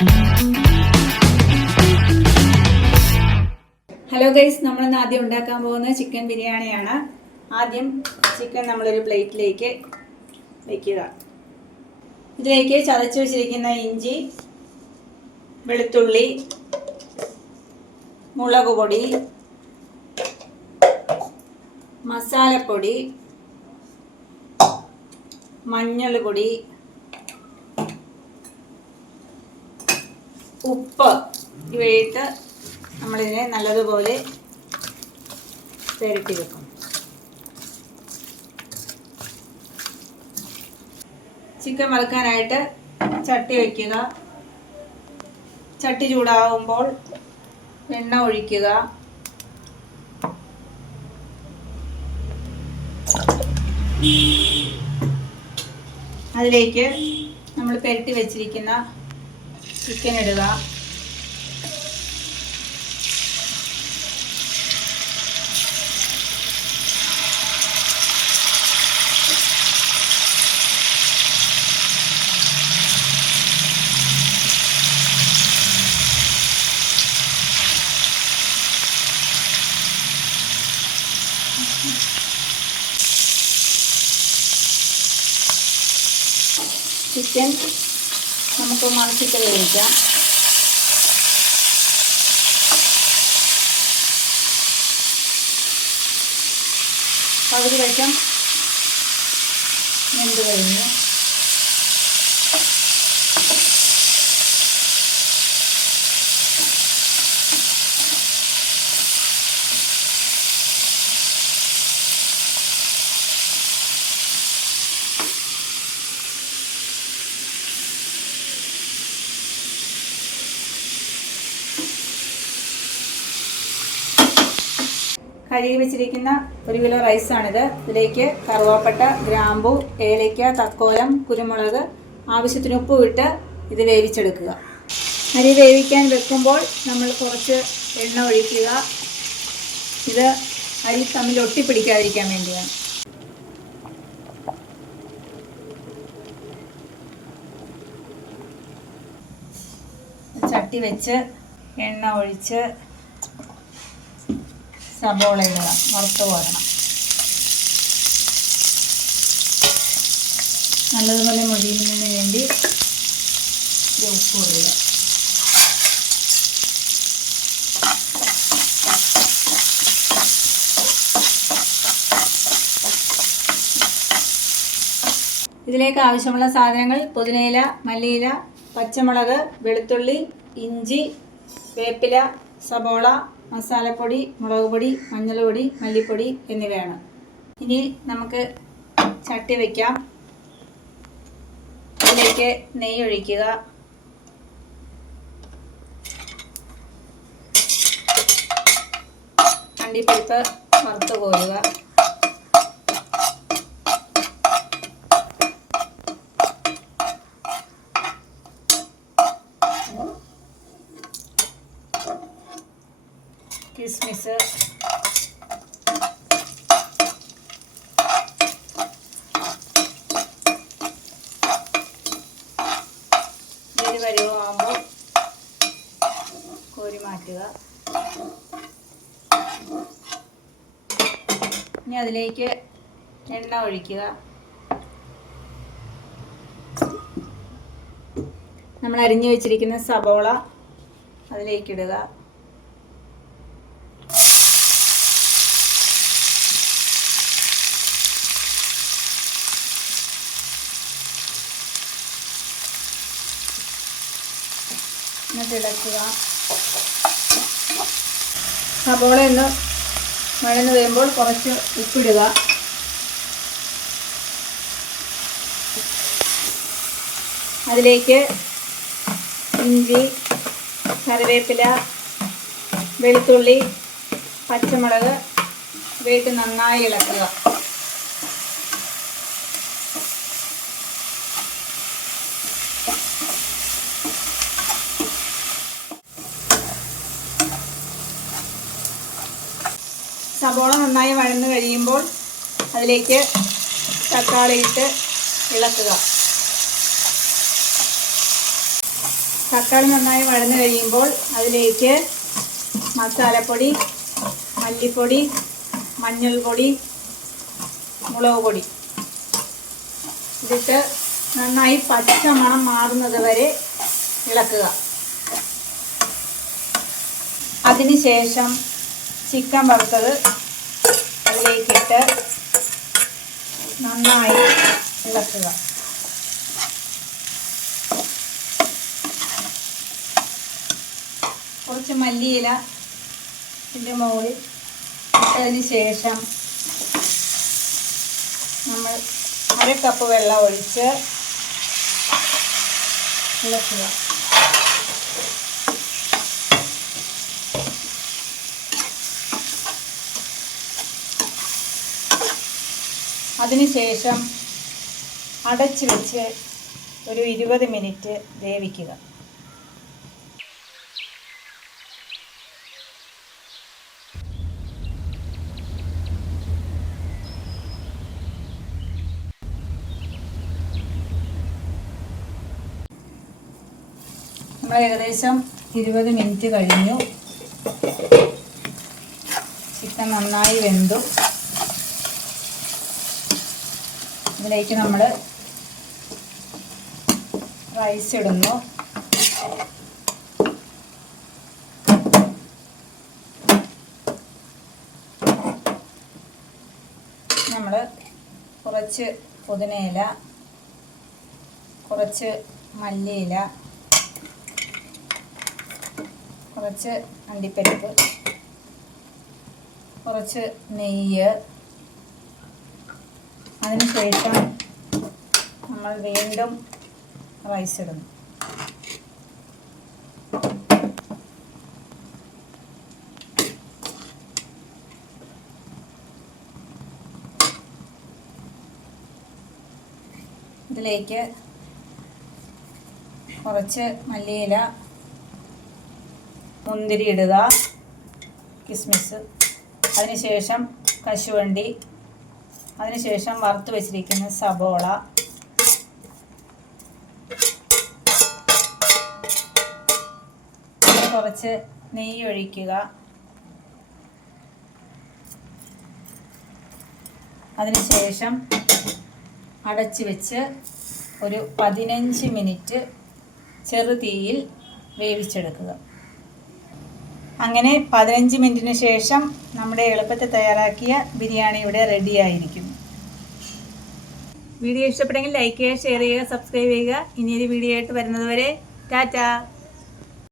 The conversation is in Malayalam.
ഹലോ ഗൈസ്, നമ്മളിന്ന് ആദ്യം ഉണ്ടാക്കാൻ പോകുന്നത് ചിക്കൻ ബിരിയാണിയാണ്. ആദ്യം ചിക്കൻ നമ്മളൊരു പ്ലേറ്റിലേക്ക് വയ്ക്കുക. ഇതിലേക്ക് ചതച്ച് വെച്ചിരിക്കുന്ന ഇഞ്ചി, വെളുത്തുള്ളി, മുളക് പൊടി, മസാലപ്പൊടി, മഞ്ഞൾ പൊടി, ഉപ്പ് ഇവയിട്ട് നമ്മളിതിനെ നല്ലതുപോലെ പുരട്ടി വെക്കും. ചിക്കൻ വറുക്കാനായിട്ട് ചട്ടി വയ്ക്കുക. ചട്ടി ചൂടാകുമ്പോൾ എണ്ണ ഒഴിക്കുക. അതിലേക്ക് നമ്മൾ പുരട്ടി വെച്ചിരിക്കുന്ന ചിക്കൻ ഇടുക. ചിക്കൻ നമുക്ക് മറിച്ചിട്ട് വേവിക്കാം. പകുതി വശം വെന്ത് കഴിഞ്ഞു. കഴുകി വെച്ചിരിക്കുന്ന 1 കിലോ റൈസാണിത്. ഇതിലേക്ക് കറുവാപ്പട്ട, ഗ്രാമ്പു, ഏലയ്ക്ക, തക്കോലം, കുരുമുളക്, ആവശ്യത്തിന് ഉപ്പ് ഇട്ട് ഇത് വേവിച്ചെടുക്കുക. അരി വേവിക്കാൻ വെക്കുമ്പോൾ നമ്മൾ കുറച്ച് എണ്ണ ഒഴിക്കുക. ഇത് അരി തമ്മിൽ ഒട്ടിപ്പിടിക്കാതിരിക്കാൻ വേണ്ടിയാണ്. ചട്ടി വെച്ച് എണ്ണ ഒഴിച്ച് സബോള ഇടുക. വറുത്ത് പോരണം. നല്ലതുപോലെ മൊഴിയുന്നതിന് വേണ്ടി ഉപ്പ് ഇടുക. ഇതിലേക്ക് ആവശ്യമുള്ള സാധനങ്ങൾ: പുതിനയില, മല്ലിയില, പച്ചമുളക്, വെളുത്തുള്ളി, ഇഞ്ചി, വേപ്പില, സബോള, മസാലപ്പൊടി, മുളക് പൊടി, മഞ്ഞൾപ്പൊടി, മല്ലിപ്പൊടി എന്നിവയാണ്. ഇനി നമുക്ക് ചട്ടി വയ്ക്കാം. അതിലേക്ക് നെയ്യ് ഒഴിക്കുക. അണ്ടിപ്പരിപ്പ് വറുത്ത് കോരുക. കിസ്മിസ്, വരുവാകുമ്പോൾ കോരി മാറ്റുക. ഇനി അതിലേക്ക് എണ്ണ ഒഴിക്കുക. നമ്മൾ അരിഞ്ഞു വെച്ചിരിക്കുന്ന സബോള അതിലേക്കിടുക. ഇളക്കുക. സബോള ഒന്ന് വഴന്ന് വരുമ്പോൾ കുറച്ച് ഉപ്പിടുക. അതിലേക്ക് ഇഞ്ചി, കറിവേപ്പില, വെളുത്തുള്ളി, പച്ചമുളക് ഇവയിട്ട് നന്നായി ഇളക്കുക. സബോള നന്നായി വഴന്ന് കഴിയുമ്പോൾ അതിലേക്ക് തക്കാളി ഇട്ട് ഇളക്കുക. തക്കാളി നന്നായി വഴന്നു കഴിയുമ്പോൾ അതിലേക്ക് മസാലപ്പൊടി, മല്ലിപ്പൊടി, മഞ്ഞൾപ്പൊടി, മുളക് പൊടി ഇതിട്ട് നന്നായി പച്ച മണം മാറുന്നത് വരെ ഇളക്കുക. അതിനുശേഷം ചിക്കൻ വറുത്തത് അതിലേക്കിട്ട് നന്നായി ഇളക്കുക. കുറച്ച് മല്ലിയില ഇതിൻ്റെ മുകളിൽ ഇട്ടതിന് ശേഷം നമ്മൾ 1/2 കപ്പ് വെള്ളം ഒഴിച്ച് ഇളക്കുക. അതിനുശേഷം അടച്ച് വെച്ച് ഒരു 20 മിനിറ്റ് വേവിക്കുക. നമ്മൾ ഏകദേശം 20 മിനിറ്റ് കഴിഞ്ഞു. ചിക്കൻ നന്നായി വെന്തു. ഇതിലേക്ക് നമ്മൾ റൈസ് ഇടുന്നു. നമ്മൾ കുറച്ച് പുതിനയില, കുറച്ച് മല്ലിയില, കുറച്ച് അണ്ടിപ്പരിപ്പ്, കുറച്ച് നെയ്യ്, അതിനുശേഷം നമ്മൾ വീണ്ടും റൈസ് ഇടുന്നു. ഇതിലേക്ക് കുറച്ച് മല്ലിയില, മുന്തിരി ഇടുക, കിസ്മിസ്, അതിനുശേഷം കശുവണ്ടി, അതിനുശേഷം വറുത്ത് വെച്ചിരിക്കുന്ന സബോള, കുറച്ച് നെയ്യ് ഒഴിക്കുക. അതിനുശേഷം അടച്ച് വെച്ച് ഒരു 15 മിനിറ്റ് ചെറുതീയിൽ വേവിച്ചെടുക്കുക. അങ്ങനെ 15 മിനിറ്റിന് ശേഷം നമ്മുടെ എളുപ്പത്തിൽ തയ്യാറാക്കിയ ബിരിയാണി ഇവിടെ റെഡി ആയിരിക്കുന്നു. വീഡിയോ ഇഷ്ടപ്പെട്ടെങ്കിൽ ലൈക്ക് ചെയ്യുക, ഷെയർ ചെയ്യുക, സബ്സ്ക്രൈബ് ചെയ്യുക. ഇനിയൊരു വീഡിയോ ആയിട്ട് വരുന്നത് വരെ ടാറ്റാ.